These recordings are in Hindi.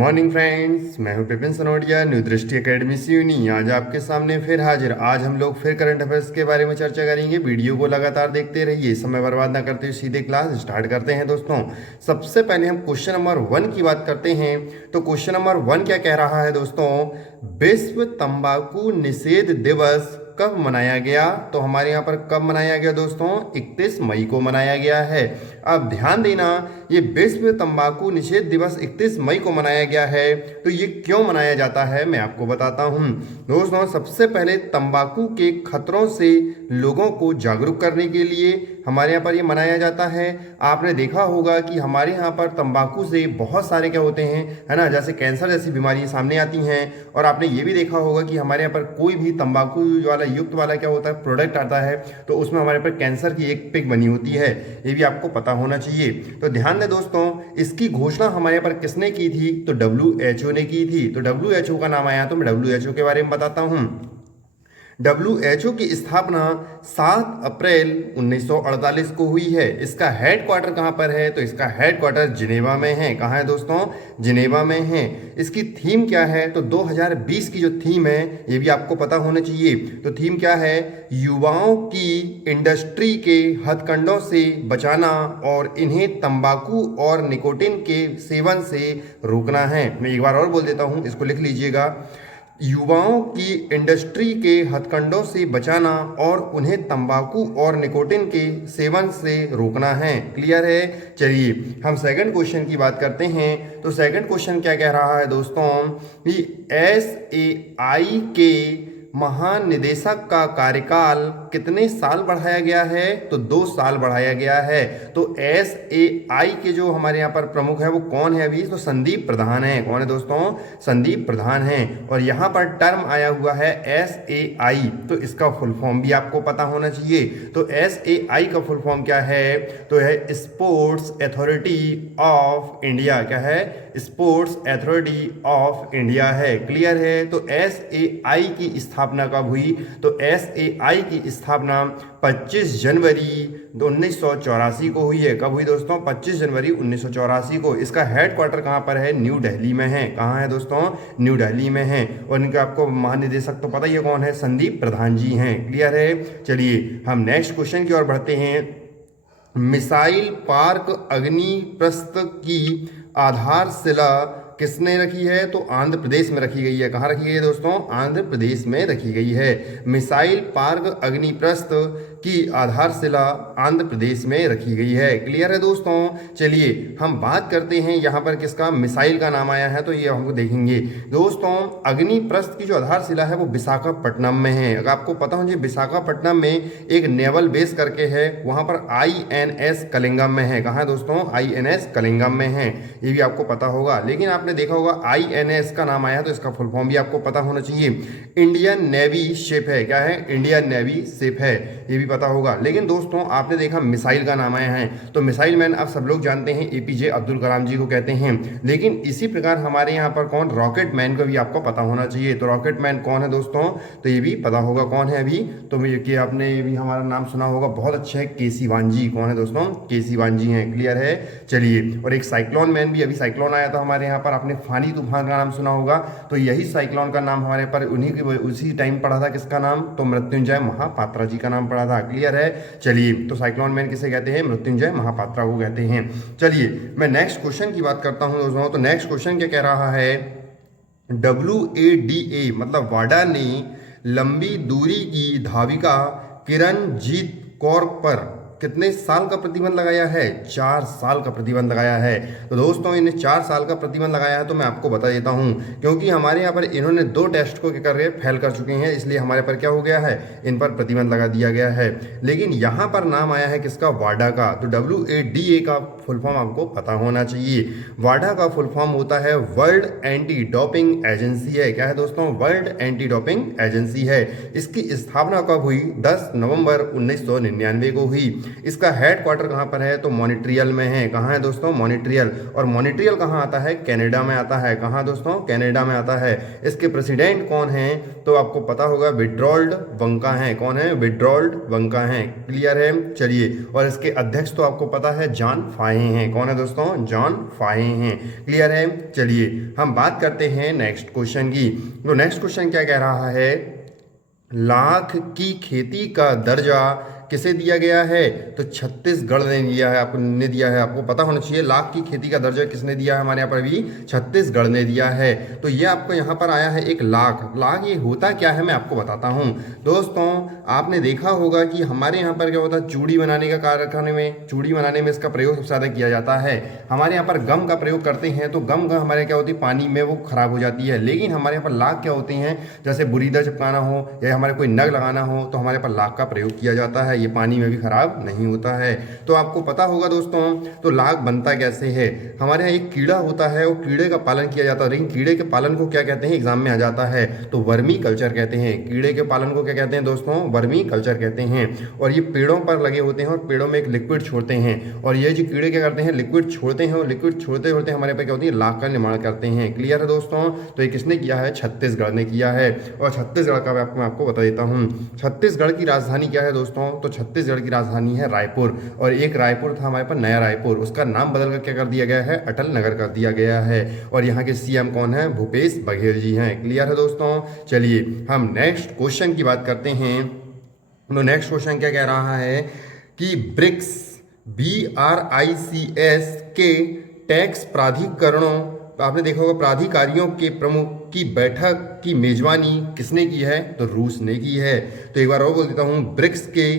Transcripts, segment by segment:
मॉर्निंग फ्रेंड्स, मैं हूं विपिन सनोडिया, न्यू दृष्टि एकेडमी सिवनी। आज आपके सामने फिर हाजिर। आज हम लोग फिर करंट अफेयर्स के बारे में चर्चा करेंगे। वीडियो को लगातार देखते रहिए, समय बर्बाद ना करते हुए सीधे क्लास स्टार्ट करते हैं। दोस्तों, सबसे पहले हम क्वेश्चन नंबर 1 की बात करते हैं। तो क्वेश्चन नंबर 1 क्या कह रहा है दोस्तों? विश्व तंबाकू निषेध दिवस कब मनाया गया? तो हमारे यहाँ पर कब मनाया गया दोस्तों? 31 मई को मनाया गया है। अब ध्यान देना, ये विश्व तंबाकू निषेध दिवस 31 मई को मनाया गया है। तो ये क्यों मनाया जाता है मैं आपको बताता हूँ। दोस्तों, सबसे पहले तंबाकू के खतरों से लोगों को जागरूक करने के लिए हमारे यहाँ पर ये मनाया जाता है। आपने देखा होगा कि हमारे यहाँ पर तंबाकू से बहुत सारे क्या होते हैं, है ना, जैसे कैंसर जैसी बीमारियां सामने आती हैं। और आपने ये भी देखा होगा कि हमारे यहाँ पर कोई भी तंबाकू वाला युक्त वाला क्या होता है, प्रोडक्ट आता है, तो उसमें हमारे पर कैंसर की एक पिक बनी होती है। ये भी आपको पता होना चाहिए। तो ध्यान दें दोस्तों, इसकी घोषणा हमारे यहाँ पर किसने की थी? तो WHO ने की थी। तो WHO का नाम आया तो मैं WHO के बारे में बताता हूँ। WHO की स्थापना 7 अप्रैल 1948 को हुई है। इसका हेडक्वार्टर कहाँ पर है? तो इसका हेडक्वार्टर जिनेवा में है। कहाँ है दोस्तों? जिनेवा में है। इसकी थीम क्या है? तो 2020 की जो थीम है ये भी आपको पता होना चाहिए। तो थीम क्या है? युवाओं की इंडस्ट्री के हथकंडों से बचाना और इन्हें तंबाकू और निकोटिन के सेवन से रोकना है। मैं एक बार और बोल देता हूँ, इसको लिख लीजिएगा। युवाओं की इंडस्ट्री के हथकंडों से बचाना और उन्हें तंबाकू और निकोटिन के सेवन से रोकना है। क्लियर है? चलिए हम सेकंड क्वेश्चन की बात करते हैं। तो सेकंड क्वेश्चन क्या कह रहा है दोस्तों कि SAI के महानिदेशक का कार्यकाल कितने साल बढ़ाया गया है? तो 2 साल बढ़ाया गया है। तो SAI के जो हमारे यहाँ पर प्रमुख है वो कौन है अभी? तो संदीप प्रधान है। कौन है दोस्तों? संदीप प्रधान है। और यहाँ पर टर्म आया हुआ है SAI, तो इसका फुल फॉर्म भी आपको पता होना चाहिए। तो SAI का फुल फॉर्म क्या है? तो है स्पोर्ट्स अथॉरिटी ऑफ इंडिया। क्या है? स्पोर्ट्स अथॉरिटी ऑफ इंडिया है। क्लियर है? तो SAI की स्थापना कब हुई? तो SAI की स्थापना 25 जनवरी 1984 को हुई है। कब हुई दोस्तों? 25 जनवरी 1984 को। इसका हेडक्वार्टर कहाँ पर है? न्यू दिल्ली में है। कहाँ है दोस्तों? न्यू दिल्ली में है। और इनका आपको महानिदेशक तो पता ही है कौन है? संदीप प्रधान जी हैं। क्लियर है? चलिए हम नेक्स्ट क्वेश्चन की ओर बढ़ते हैं। मिसाइल पार्क अग्निप्रस्थ की आधारशिला किसने रखी है? तो आंध्र प्रदेश में रखी गई है। कहाँ रखी गई है दोस्तों? आंध्र प्रदेश में रखी गई है। मिसाइल पार्क अग्निप्रस्थ की आधारशिला आंध्र प्रदेश में रखी गई है। क्लियर है दोस्तों? चलिए हम बात करते हैं यहाँ पर किसका मिसाइल का नाम आया है, तो ये हमको देखेंगे। दोस्तों, अग्निप्रस्थ की जो आधारशिला है वो विशाखापट्टनम में है। अगर आपको पता हो, विशाखापट्टनम में एक नेवल बेस करके है, वहाँ पर INS कलिंगम में है। कहाँ दोस्तों? INS कलिंगम में है। ये भी आपको पता होगा। लेकिन आपने देखा होगा INS का नाम आया तो इसका फुल फॉर्म भी आपको पता होना चाहिए। इंडियन नेवी शिप है। क्या है? इंडियन नेवी शिप है। ये भी पता होगा। लेकिन दोस्तों, आपने देखा मिसाइल का नाम आया है, तो मिसाइल मैन आप सब लोग जानते हैं APJ अब्दुल कलाम जी को कहते हैं। लेकिन इसी प्रकार हमारे यहाँ पर कौन? रॉकेट मैन को भी आपको पता होना चाहिए। तो रॉकेट मैन कौन है दोस्तों? तो ये भी पता होगा कौन है अभी। तो कि आपने भी हमारा नाम सुना होगा, बहुत अच्छा है, KC वांजी। कौन है दोस्तों? KC वांजी हैं। क्लियर है? चलिए, और एक साइक्लोन मैन भी, अभी साइक्लोन आया था हमारे यहाँ पर, आपने फानी तूफान का नाम सुना होगा, तो यही साइक्लोन का नाम हमारे पर उन्हीं की उसी टाइम पढ़ा था। किसका नाम? तो मृत्युंजय महापात्रा जी का नाम पढ़ा था। क्लियर है? चलिए, तो साइक्लोन मैन किसे कहते हैं? मृत्युंजय महापात्रा को कहते हैं। चलिए मैं नेक्स्ट क्वेश्चन की बात करता हूं दोस्तों। तो नेक्स्ट क्वेश्चन क्या कह रहा है? WADA मतलब वाडा ने लंबी दूरी की धाविका किरणजीत कौर पर कितने साल का प्रतिबंध लगाया है? 4 साल का प्रतिबंध लगाया है। तो दोस्तों, इन्हें 4 साल का प्रतिबंध लगाया है, तो मैं आपको बता देता हूं, क्योंकि हमारे यहाँ पर इन्होंने 2 टेस्ट को क्या कर रहे हैं? फेल कर चुके हैं, इसलिए हमारे पर क्या हो गया है? इन पर प्रतिबंध लगा दिया गया है। लेकिन यहाँ पर नाम आया है किसका? वाडा का। तो WADA का फुल फॉर्म आपको पता होना चाहिए। वाडा का फुल फॉर्म होता है वर्ल्ड एंटी डोपिंग एजेंसी है। क्या है दोस्तों? वर्ल्ड एंटी डोपिंग एजेंसी है। इसकी स्थापना कब हुई? 10 नवंबर 1999 को हुई। इसका हेड क्वार्टर कहाँ पर है? तो मॉन्ट्रियल में है। कहाँ है दोस्तों? मॉन्ट्रियल। और मॉन्ट्रियल कहाँ आता है? कनाडा में आता है। कहाँ दोस्तों? कनाडा में आता है। इसके प्रेसिडेंट कौन है? तो आपको पता होगा विड्रॉल्ड वंका है। कौन है? विड्रॉल्ड वंका है। क्लियर है? चलिए, और इसके अध्यक्ष तो आपको पता है जॉन फाहे हैं। कौन है दोस्तों? जॉन फाहे हैं। क्लियर है? चलिए हम बात करते हैं नेक्स्ट क्वेश्चन की। तो नेक्स्ट क्वेश्चन क्या कह रहा है? लाख की खेती का दर्जा किसे दिया गया है? तो छत्तीसगढ़ ने दिया है। आपको ने दिया है, आपको पता होना चाहिए लाख की खेती का दर्जा किसने दिया है? हमारे यहाँ पर भी छत्तीसगढ़ ने दिया है। तो ये आपको यहाँ पर आया है एक लाख। लाख ये होता क्या है मैं आपको बताता हूँ। दोस्तों आपने देखा होगा कि हमारे यहाँ पर क्या होता है, चूड़ी बनाने का कारखाने में, चूड़ी बनाने में इसका प्रयोग सबसे ज़्यादा किया जाता है। हमारे यहाँ पर गम का प्रयोग करते हैं तो गम का हमारे क्या होती है, पानी में वो खराब हो जाती है। लेकिन हमारे यहाँ पर लाख क्या होती हैं, जैसे बुरीदा चिपकाना हो या हमारे कोई नग लगाना हो तो हमारे यहाँ पर लाख का प्रयोग किया जाता है। ये पानी में भी खराब नहीं होता है। तो आपको पता होगा दोस्तों, तो लाख बनता कैसे है? हमारे यहाँ एक कीड़ा होता है, वो कीड़े का पालन किया जाता है। लेकिन कीड़े के पालन को क्या कहते हैं? एग्जाम में आ जाता है तो वर्मी कल्चर कहते हैं। कीड़े के पालन को क्या कहते हैं दोस्तों? वर्मी कल्चर कहते हैं। और ये पेड़ों पर लगे होते हैं और पेड़ों में एक लिक्विड छोड़ते हैं। और ये जो कीड़े क्या करते हैं, लिक्विड छोड़ते हैं और लिक्विड छोड़ते छोड़ते हमारे पे क्या होती है, लाख का निर्माण करते हैं। क्लियर है दोस्तों? तो ये किसने किया है? छत्तीसगढ़ ने किया है। और छत्तीसगढ़ का मैं आपको बता देता हूँ। छत्तीसगढ़ की राजधानी क्या है दोस्तों? तो छत्तीसगढ़ की राजधानी है रायपुर। और एक रायपुर था हमारे पास, नया रायपुर, उसका नाम बदलकर क्या कर दिया गया है? अटल नगर कर दिया गया है। और यहाँ के सीएम कौन है? भूपेश बघेल जी हैं। क्लियर है दोस्तों? चलिए हम नेक्स्ट क्वेश्चन की बात करते हैं। तो नेक्स्ट क्वेश्चन क्या कह रहा है कि ब्रिक्स BRICS के टैक्स प्राधिकरणों, आपने देखा होगा प्राधिकारियों के प्रमुख की बैठक की मेजबानी किसने की है? तो रूस ने की है। तो एक बार और बोल देता हूँ, ब्रिक्स के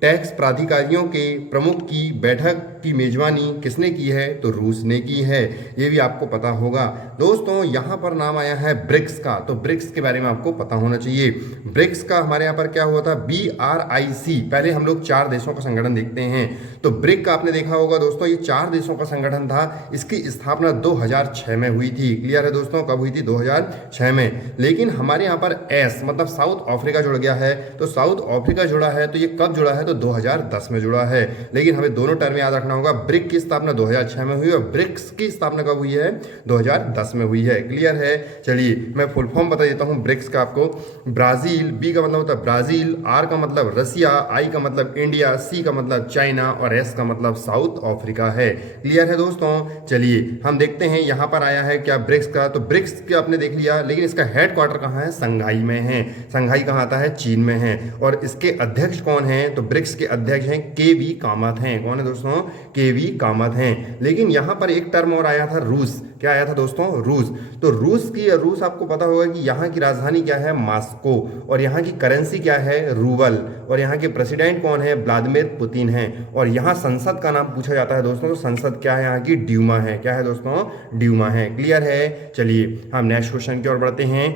टैक्स प्राधिकारियों के प्रमुख की बैठक की मेजबानी किसने की है? तो रूस ने की है। ये भी आपको पता होगा। दोस्तों यहाँ पर नाम आया है ब्रिक्स का, तो ब्रिक्स के बारे में आपको पता होना चाहिए। ब्रिक्स का हमारे यहाँ पर क्या हुआ था? BRIC, पहले हम लोग 4 देशों का संगठन देखते हैं। तो ब्रिक का आपने देखा होगा दोस्तों, ये 4 देशों का संगठन था। इसकी स्थापना 2006 में हुई थी। क्लियर है दोस्तों? कब हुई थी? 2006 में। लेकिन हमारे यहाँ पर S मतलब साउथ अफ्रीका जुड़ गया है। तो साउथ अफ्रीका जुड़ा है तो ये कब जुड़ा है? तो 2010 में जुड़ा है। लेकिन हमें दोनों टर्म याद रखना होगा। ब्रिक की स्थापना 2006 में हुई और ब्रिक्स की स्थापना कब हुई है? 2010 में हुई है। क्लियर है? चलिए मैं फुल फॉर्म बता देता हूँ ब्रिक्स का आपको। ब्राजील, B का मतलब होता है ब्राजील, R का मतलब रसिया, I का मतलब इंडिया, C का मतलब चाइना और S का मतलब साउथ अफ्रीका है। क्लियर है दोस्तों? चलिए हम देखते हैं यहाँ पर आया है क्या ब्रिक्स का। तो ब्रिक्स का आपने देख लिया, लेकिन इसका हेड क्वार्टर कहाँ है? संघाई में है। संघाई कहाँ आता है? चीन में है। और इसके अध्यक्ष कौन है? तो ब्रिक्स के अध्यक्ष हैं KV कामत हैं। कौन है दोस्तों? KV कामत हैं। लेकिन यहाँ पर एक टर्म और आया था, रूस। क्या आया था दोस्तों? रूस। तो रूस आपको पता होगा कि यहाँ की राजधानी क्या है? मॉस्को। और यहाँ की करेंसी क्या है? रूबल। और यहाँ के प्रेसिडेंट कौन है? व्लादिमीर पुतिन हैं। और यहाँ संसद का नाम पूछा जाता है दोस्तों, तो संसद क्या है? यहाँ की ड्यूमा है। क्या है दोस्तों? ड्यूमा है। क्लियर है? चलिए हम नेक्स्ट क्वेश्चन की ओर बढ़ते हैं।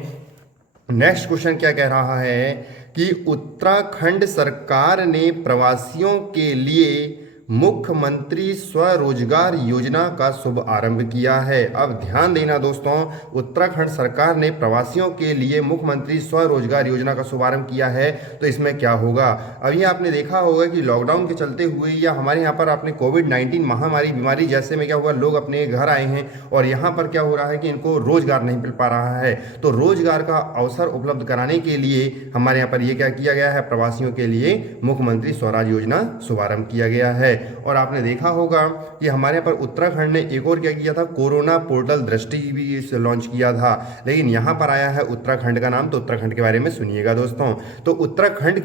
नेक्स्ट क्वेश्चन क्या कह रहा है कि उत्तराखंड सरकार ने प्रवासियों के लिए मुख्यमंत्री स्वरोजगार योजना का शुभ आरंभ किया है। अब ध्यान देना दोस्तों, उत्तराखंड सरकार ने प्रवासियों के लिए मुख्यमंत्री स्वरोजगार योजना का शुभारंभ किया है। तो इसमें क्या होगा? अभी आपने देखा होगा कि लॉकडाउन के चलते हुए या हमारे यहाँ पर आपने कोविड-19 महामारी बीमारी जैसे में क्या हुआ, लोग अपने घर आए हैं और यहाँ पर क्या हो रहा है कि इनको रोजगार नहीं मिल पा रहा है। तो रोजगार का अवसर उपलब्ध कराने के लिए हमारे यहाँ पर ये क्या किया गया है? प्रवासियों के लिए मुख्यमंत्री स्वराज योजना शुभारंभ किया गया है। और आपने देखा होगा कि हमारे यहाँ पर उत्तराखंड ने एक और क्या किया था? कोरोना पोर्टल दृष्टि भी लॉन्च किया था। लेकिन यहाँ पर आया है उत्तराखंड का नाम, तो उत्तराखंड के बारे में सुनिएगा दोस्तों। तो उत्तराखंड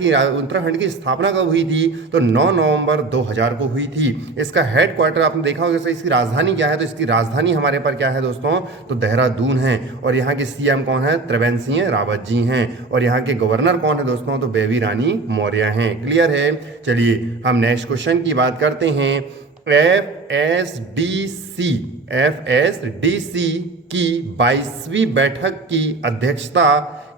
की स्थापना कब हुई थी? तो 9 नवंबर 2000 को हुई थी। इसका हेड क्वार्टर आपने देखा होगा, इसकी राजधानी क्या है? तो इसकी राजधानी हमारे पर क्या है दोस्तों? तो देहरादून है। और यहाँ के CM कौन है? त्रिवेंद्र सिंह रावत जी हैं। और यहाँ के गवर्नर कौन है दोस्तों? तो बेबी रानी मौर्य हैं। क्लियर है? चलिए हम नेक्स्ट क्वेश्चन की बात करते हैं। FSDC की 22वीं बैठक की अध्यक्षता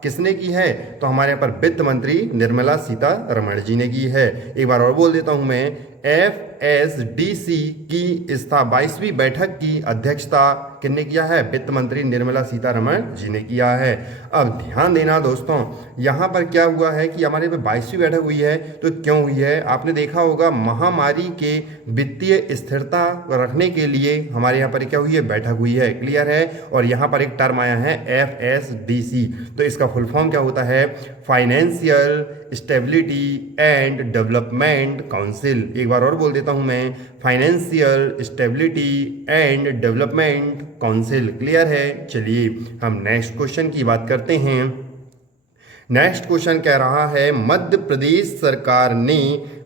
किसने की है? तो हमारे यहाँ पर वित्त मंत्री निर्मला सीतारमण जी ने की है। एक बार और बोल देता हूं मैं, FSDC की 22वीं बैठक की अध्यक्षता किसने किया है? वित्त मंत्री निर्मला सीतारमण जी ने किया है। अब ध्यान देना दोस्तों, यहाँ पर क्या हुआ है कि हमारे पे 22वीं बैठक हुई है। तो क्यों हुई है? आपने देखा होगा महामारी के वित्तीय स्थिरता रखने के लिए हमारे यहाँ पर क्या हुई है? बैठक हुई है। क्लियर है? और यहाँ पर एक टर्म आया है FSDC। तो इसका फुल फॉर्म क्या होता है? Financial stability and development council. एक बार और बोल देता हूं मैं, financial stability and development council. Clear है? चलिए हम नेक्स्ट क्वेश्चन की बात करते हैं। नेक्स्ट क्वेश्चन कह रहा है, मध्य प्रदेश सरकार ने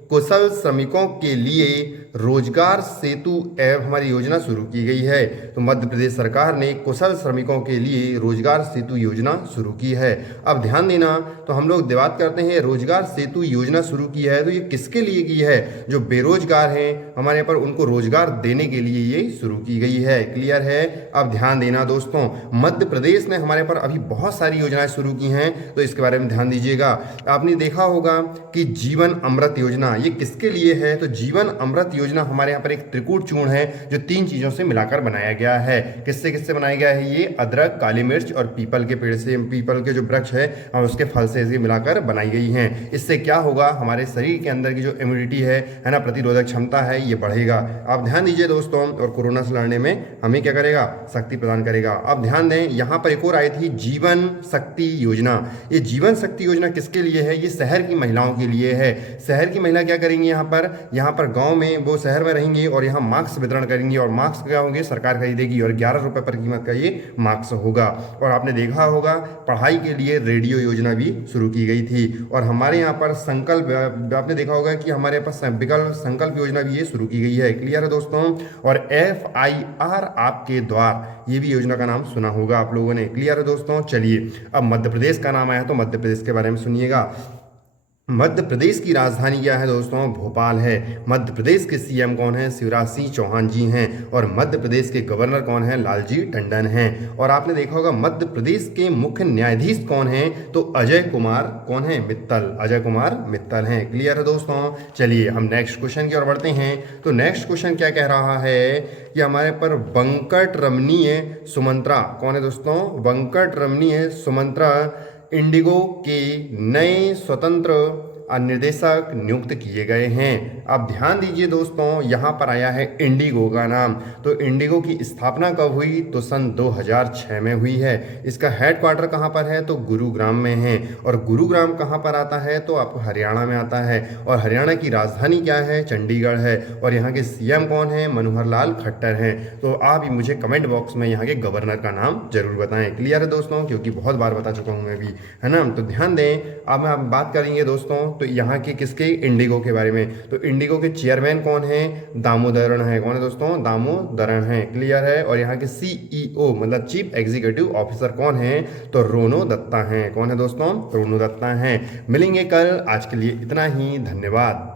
कुशल श्रमिकों के लिए रोजगार सेतु ऐप हमारी योजना शुरू की गई है। तो मध्य प्रदेश सरकार ने कुशल श्रमिकों के लिए रोजगार सेतु योजना शुरू की है। अब ध्यान देना, तो हम लोग बात करते हैं रोजगार सेतु योजना शुरू की है, तो ये किसके लिए की है? जो बेरोजगार हैं हमारे यहाँ पर, उनको रोजगार देने के लिए ये शुरू की गई है। क्लियर है? अब ध्यान देना दोस्तों, मध्य प्रदेश ने हमारे पर अभी बहुत सारी योजनाएं शुरू की हैं, तो इसके बारे में ध्यान दीजिएगा। आपने देखा होगा कि जीवन अमृत योजना, ये किसके लिए है? तो जीवन अमृत योजना हमारे यहाँ पर एक त्रिकूट चूर्ण है जो 3 चीजों से मिलाकर बनाया गया है। किससे किससे बनाया गया है? ये अदरक, काली मिर्च और पीपल के पेड़ से, पीपल के जो वृक्ष है और उसके फल से इसे मिलाकर बनाई गई हैं। इससे क्या होगा? हमारे शरीर के अंदर की जो इम्यूनिटी है ना, प्रतिरोधक क्षमता है, ये बढ़ेगा। आप ध्यान दीजिए दोस्तों, और कोरोना से लड़ने में हमें क्या करेगा? शक्ति प्रदान करेगा। अब ध्यान दें, यहाँ पर एक और आई थी जीवन शक्ति योजना। ये जीवन शक्ति योजना किसके लिए है? ये शहर की महिलाओं के लिए है। शहर की महिला क्या करेंगी? यहाँ पर गांव में, वो शहर में रहेंगी और यहाँ मास्क वितरण करेंगी, और मास्क क्या होंगे? सरकार खरीदेगी, और 11 रुपए पर कीमत का ये मास्क होगा। और आपने देखा होगा पढ़ाई के लिए रेडियो योजना भी शुरू की गई थी। और हमारे यहाँ पर संकल्प, आपने देखा होगा कि हमारे पास विकल्प संकल्प योजना भी ये शुरू की गई है। क्लियर है दोस्तों? और FIR आपके द्वार, ये भी योजना का नाम सुना होगा आप लोगों ने। क्लियर है दोस्तों? चलिए अब मध्य प्रदेश का नाम आया तो मध्य प्रदेश के बारे में सुनिएगा। मध्य प्रदेश की राजधानी क्या है दोस्तों? भोपाल है। मध्य प्रदेश के CM कौन है? शिवराज सिंह चौहान जी हैं। और मध्य प्रदेश के गवर्नर कौन है? लालजी टंडन हैं। और आपने देखा होगा मध्य प्रदेश के मुख्य न्यायाधीश कौन हैं? तो अजय कुमार कौन है? मित्तल, अजय कुमार मित्तल हैं। क्लियर है दोस्तों? चलिए हम नेक्स्ट क्वेश्चन की ओर बढ़ते हैं। तो नेक्स्ट क्वेश्चन क्या कह रहा है कि हमारे पर वेंकट रमणीय सुमंत्रा कौन है दोस्तों? वेंकट रमणीय सुमंत्रा इंडिगो के नए स्वतंत्र निर्देशक नियुक्त किए गए हैं। अब ध्यान दीजिए दोस्तों, यहाँ पर आया है इंडिगो का नाम। तो इंडिगो की स्थापना कब हुई? तो सन 2006 में हुई है। इसका हेडक्वार्टर कहाँ पर है? तो गुरुग्राम में है। और गुरुग्राम कहाँ पर आता है? तो आपको हरियाणा में आता है। और हरियाणा की राजधानी क्या है? चंडीगढ़ है। और यहाँ के CM कौन है? मनोहर लाल खट्टर हैं। तो आप मुझे कमेंट बॉक्स में यहाँ के गवर्नर का नाम जरूर बताएं। क्लियर है दोस्तों? क्योंकि बहुत बार बता चुका हूँ मैं भी, है ना। तो ध्यान दें, अब हम बात करेंगे दोस्तों तो यहाँ के किसके? इंडिगो के बारे में। तो इंडिगो के चेयरमैन कौन है? दामोदरन है। कौन है दोस्तों? दामोदरन है। क्लियर है? और यहाँ के CEO मतलब चीफ एग्जीक्यूटिव ऑफिसर कौन है? तो रोनो दत्ता हैं। कौन है दोस्तों? रोनो दत्ता हैं। मिलेंगे कल, आज के लिए इतना ही, धन्यवाद।